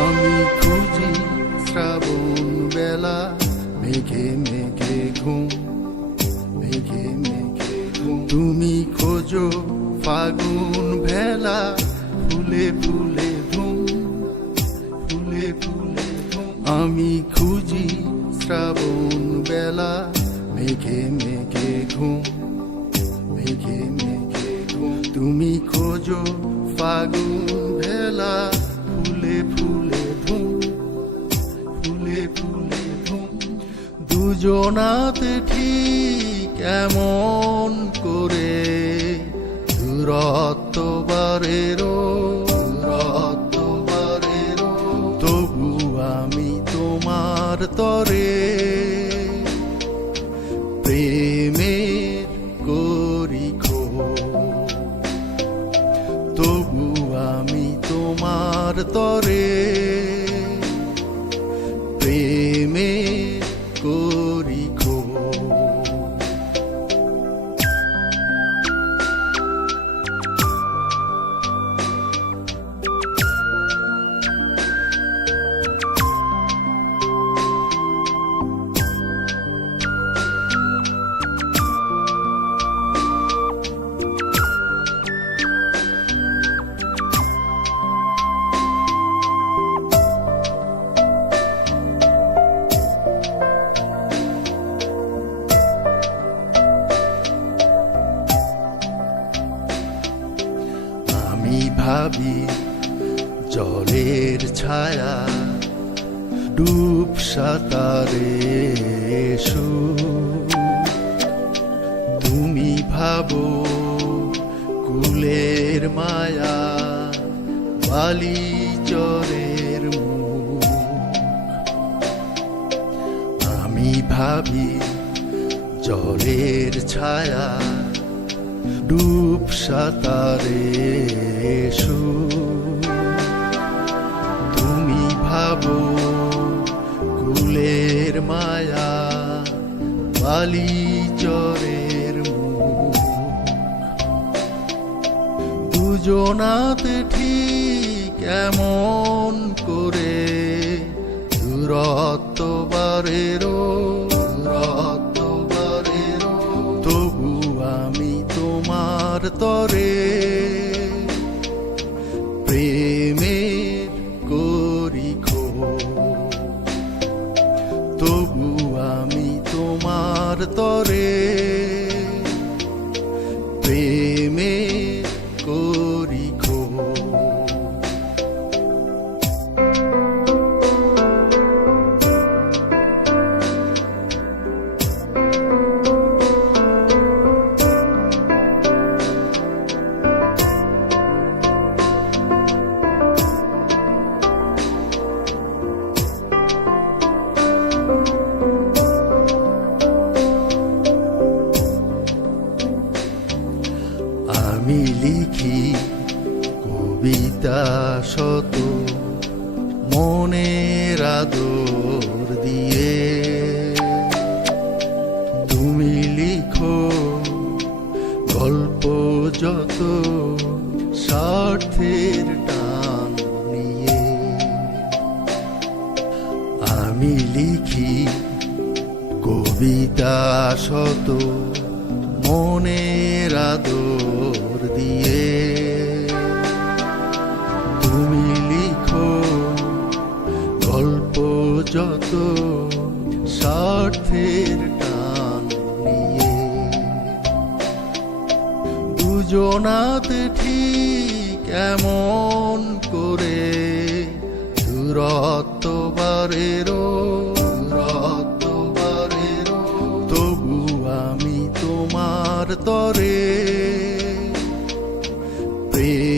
আমি খুঁজি শ্রাবণ বেলা, মেঘে মেঘে ঘুম, মেঘে মেঘে ঘুম। তুমি খোঁজো ফাগুন ভেলা, ফুলে ফুলে ধুম, ফুলে ফুলে ধুম। আমি খুঁজি শ্রাবণ বেলা, মেঘে মেঘে ঘুম, মেঘে মেঘে ঘুম। তুমি খোঁজো ফাগুন ভেলা দুজনাতে ঠিক এমন করে দূরত্ব বারেরও দূরত্ব বারেরও তবু আমি তোমার তরে প্রেমের করি তবু আমি তোমার তরে প্রেমে ভাবি, জলের ছায়া, ডুব সাঁতারে এসো। তুমি ভাবো, কুলের মায়া, বালি চরের আমি ভাবি, জলের ছায়া ডুব সাঁতারে এসো। তুমি ভাবো, কুলের মায়া বালি চরের দুজনাতে ঠিক এমন করে দূরত্ব বারেরও তোমার তরে প্রেমের করি তবু আমি তোমার তরে কবিতা শত মনের আদর দিয়ে। তুমি লিখো গল্প যত স্বার্থের টান নিয়ে। আমি লিখি কবিতা শত মনের আদর দিয়ে। দুজনাতে ঠিক এমন করে দূরত্ব বারেরও দূরত্ব বারেরও তবু আমি তোমার তরে প্রেমের